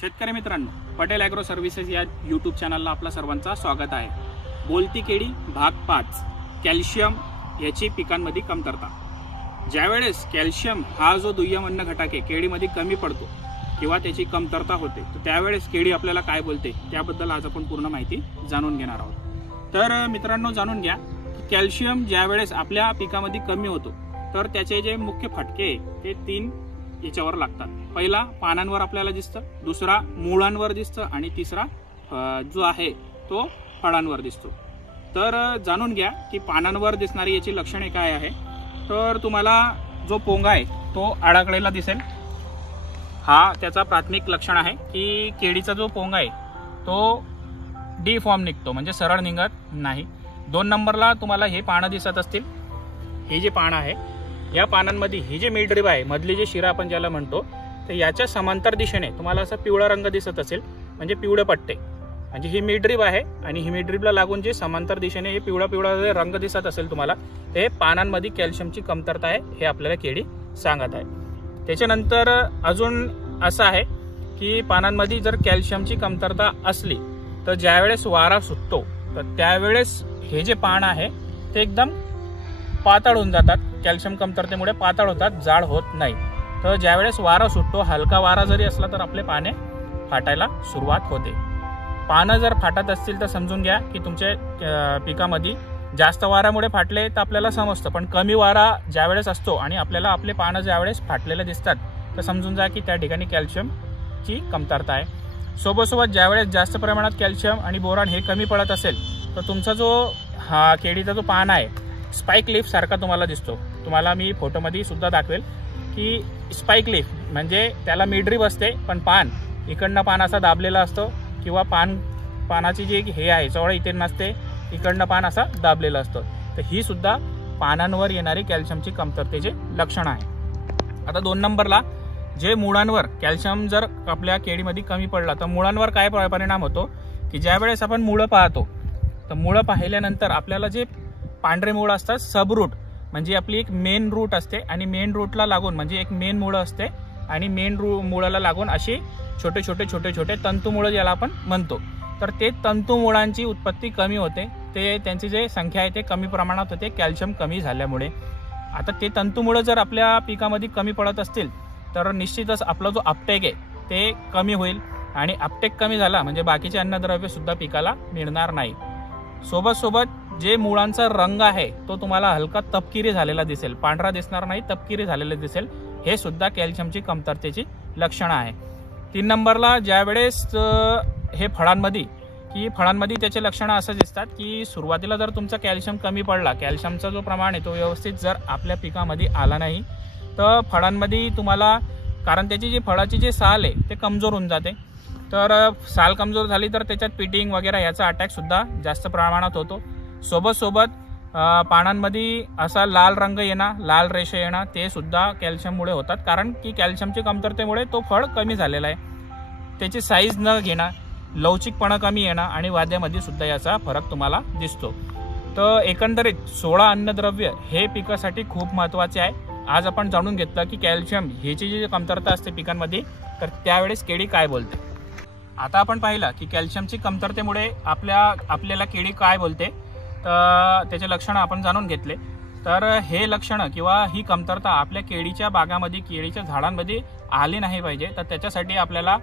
शेतकरी मित्रांनो, Patel agro services या यूट्यूब चॅनलला आपला सर्वांचा स्वागत आहे। बोलती केळी भाग 5, कॅल्शियम याची पिकांमध्ये कमतरता। ज्यावेळेस कॅल्शियम हा जो दुय्यम अन्न घटक आहे केळीमध्ये कमी पडतो किंवा त्याची कमतरता होते, तर त्यावेळेस केळी आपल्याला काय बोलते त्याबद्दल आज आपण पूर्ण माहिती जाणून घेणार आहोत। तर मित्रांनो, जाणून घ्या की कॅल्शियम ज्यावेळेस आपल्या पिकामध्ये कमी होतो तर त्याचे जे मुख्य फटके ते 3 याच्यावर लागतात। पहिला पानांवर आपल्याला दिसतं, दुसरा मुळांवर दिसतं आणि तिसरा जो आहे तो फळांवर दिसतो। तर जाणून घ्या की पानांवर दिसणारी याची लक्षणे काय आहे। तर तुम्हाला जो पोंगा आहे तो अडकलेला दिसेल, हा त्याचा प्राथमिक लक्षण आहे की केळीचा जो पोंगा आहे तो डिफॉर्म निघतो, म्हणजे सरळ निघत नाही। 2 नंबरला तुम्हाला हे पानं दिसत असतील, हे जे पान आहे या पानांमध्ये ही जे मिडरिब आहे, मधली जे शिरा आपण ज्याला म्हणतो, तर याच्या समांतर दिशेने तुम्हाला असा पिवळा रंग दिसत असेल, म्हणजे पिवळे पट्टे, म्हणजे ही मिडरिब आहे आणि ही मिडरिबला लागून जे समांतर दिशेने हे पिवळा रंग दिसत असेल तुम्हाला, ते पानांमध्ये कॅल्शियमची कमतरता आहे हे आपल्याला केळी सांगत आहे। त्याच्यानंतर अजून असं आहे की पानांमध्ये जर कॅल्शियमची कमतरता असली तर ज्यावेळेस वारा सुटतो तर त्यावेळेस हे जे पान आहे ते एकदम पातळ होऊन जातात, कॅल्शियम कमतरतेमुळे पातळ होतात, जाड होत नाही। तर ज्यावेळेस वारा सुटतो, हलका वारा जरी असला तर आपले पाने फाटायला सुरुवात होते। पानं जर फाटत असतील तर समजून घ्या की तुमच्या पिकामध्ये जास्त वाऱ्यामुळे फाटले तर आपल्याला समजतं, पण कमी वारा ज्यावेळेस असतो आणि आपल्याला आपले पानं ज्यावेळेस फाटलेले दिसतात तर समजून जा की त्या ठिकाणी कॅल्शियमची कमतरता आहे। सोबत ज्यावेळेस जास्त प्रमाणात कॅल्शियम आणि बोरॉन हे कमी पडत असेल तर तुमचा जो हा केळीचा जो पान आहे स्पाइक लीफ सारखा तुम्हाला दिसतो। तुम्हाला मी फोटोमध्ये सुद्धा दाखवेल की स्पाइक लीफ म्हणजे त्याला मिडरिब असते, पण पान इकडनं पान असा दाबलेला असतो, किंवा पानाची जी हे आहे चवळ इथे नसते, इकडनं पान असा दाबलेला असतो। तर ही सुद्धा पानांवर येणारी कॅल्शियमची कमतरतेचे लक्षण आहे। आता 2 नंबरला जे मुळांवर कॅल्शियम जर आपल्या केळीमध्ये कमी पडला तर मुळांवर काय परिणाम होतो की ज्यावेळेस आपण मुळं पाहतो तर मुळं पाहिल्यानंतर आपल्याला जे पांढरे मूळ असतात, सब रूट म्हणजे आपली एक मेन रूट असते, आणि मेन रूटला लागून म्हणजे एक मेन मूळ असते आणि मेन मुळाला लागून अशी छोटे छोटे तंतुमुळं ज्याला आपण म्हणतो, तर ते तंतुमुळांची उत्पत्ती कमी होते, ते त्यांची जे संख्या आहे ते कमी प्रमाणात होते कॅल्शियम कमी झाल्यामुळे। आता ते तंतुमुळं जर आपल्या पिकामध्ये कमी पडत असतील तर निश्चितच आपला जो अपटेक आहे ते कमी होईल, आणि अपटेक कमी झाला म्हणजे बाकीचे अन्नद्रव्य सुद्धा पिकाला मिळणार नाही। सोबत जे मुळांचा रंग आहे तो तुम्हाला हलका तपकिरी झालेला दिसेल, पांढरा दिसणार नाही, तपकिरी झालेला दिसेल, हे सुद्धा कॅल्शियमची कमतरतेची लक्षणं आहे। 3 नंबरला ज्यावेळेस हे फळांमध्ये त्याचे लक्षणं असं दिसतात की सुरुवातीला जर तुमचा कॅल्शियम कमी पडला, कॅल्शियमचा जो प्रमाण आहे तो व्यवस्थित जर आपल्या पिकामध्ये आला नाही तर फळांमध्ये तुम्हाला, कारण त्याची जी फळाची जी साल आहे ते कमजोर होऊन जाते, तर साल कमजोर झाली तर त्याच्यात पिटिंग वगैरे याचा अटॅक सुद्धा जास्त प्रमाणात होतो। सोबत पानांमध्ये असा लाल रंग येणं, लाल रेषा येणं, ते सुद्धा कॅल्शियममुळे होतात, कारण की कॅल्शियमच्या कमतरतेमुळे तो फळ कमी झालेला आहे। त्याची साईज न घेणं, लवचिकपणा कमी येणं आणि वाद्यामध्ये सुद्धा याचा फरक तुम्हाला दिसतो। तर एकंदरीत 16 अन्नद्रव्य हे पिकासाठी खूप महत्त्वाचे आहे। आज आपण जाणून घेतलं की कॅल्शियम ह्याची जी कमतरता असते पिकांमध्ये तर त्यावेळेस केळी काय बोलते। आता आपण पाहिलं की कॅल्शियमची कमतरतेमुळे आपल्याला केळी काय बोलते, तर त्याचे लक्षणं आपण जाणून घेतले। तर हे लक्षणं किंवा ही कमतरता आपल्या केळीच्या बागामध्ये, केळीच्या झाडांमध्ये आली नाही पाहिजे, तर त्याच्यासाठी आपल्याला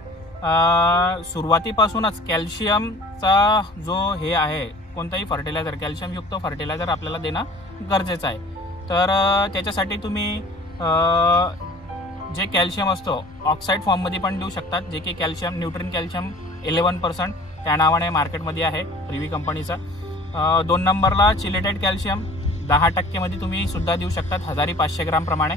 सुरुवातीपासूनच कॅल्शियमचा जो हे आहे कोणताही फर्टिलायझर, कॅल्शियमयुक्त फर्टिलायझर आपल्याला देणं गरजेचं आहे। तर त्याच्यासाठी तुम्ही जे कॅल्शियम असतो ऑक्साईड फॉर्ममध्ये पण देऊ शकतात, जे की कॅल्शियम न्यूट्रिन कॅल्शियम 11% त्या नावाने मार्केटमध्ये आहे प्रिव्ही कंपनीचा। 2 नंबरला चिलेटेड कॅल्शियम 10% मध्ये तुम्ही सुद्धा देऊ शकतात 1500 ग्राम प्रमाणे,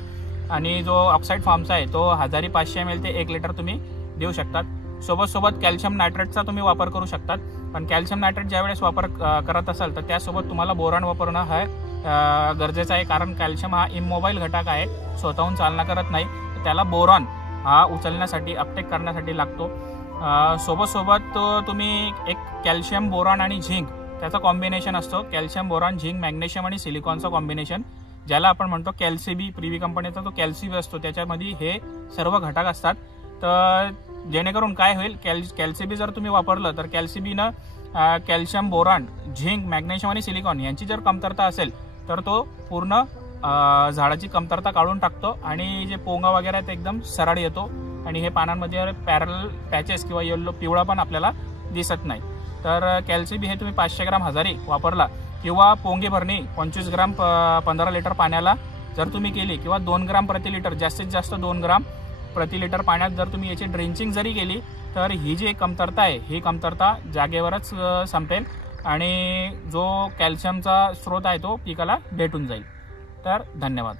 आणि जो ऑक्साईड फॉर्मचा आहे तो 1500 ml ते 1 लिटर तुम्ही देऊ शकतात। सोबत कॅल्शियम नायट्रेटचा तुम्ही वापर करू शकतात, पण कॅल्शियम नायट्रेट ज्यावेळेस वापर करत असाल तर त्यासोबत तुम्हाला बोरॉन वापरणं हा गरजेचं आहे, कारण कॅल्शियम हा इमोबाईल घटक आहे, स्वतःहून चालना करत नाही, त्याला बोरॉन हा उचलण्यासाठी, अपटेक करण्यासाठी लागतो। सोबत तुम्ही एक कॅल्शियम, बोरॉन आणि झिंक त्याचा कॉम्बिनेशन असतो, कॅल्शियम, बोरॉन, झिंक, मॅग्नेशियम आणि सिलिकॉनचा कॉम्बिनेशन, ज्याला आपण म्हणतो कॅल्सीबी, प्रिव्ही कंपनीचा जो कॅल्सीबी असतो त्याच्यामध्ये हे सर्व घटक असतात। तर जेणेकरून काय होईल, कॅल्सीबी जर तुम्ही वापरलं तर कॅल्सीबीनं कॅल्शियम, बोरान, झिंक, मॅग्नेशियम आणि सिलिकॉन यांची जर कमतरता असेल तर तो पूर्ण झाडाची कमतरता काढून टाकतो आणि जे पोंगा वगैरे आहे ते एकदम सरळ येतो आणि हे पानांमध्ये पॅरल पॅचेस किंवा येल्लो पिवळा पण आपल्याला दिसत नाही. तर कॅल्सीबी हे तुम्ही 500 ग्राम हजारी वापरला किंवा पोंगे भरणी 25 ग्राम 15 लिटर पाण्याला जर तुम्ही केली किंवा 2 ग्राम प्रति लिटर, जास्तीत जास्त 2 ग्राम प्रति लिटर पाण्यात जर तुम्ही याची ड्रिंचिंग जरी केली तर ही जी कमतरता आहे ही कमतरता जागेवरच संपेल आणि जो कॅल्शियमचा स्रोत आहे तो पिकाला भेटून जाईल. तर धन्यवाद.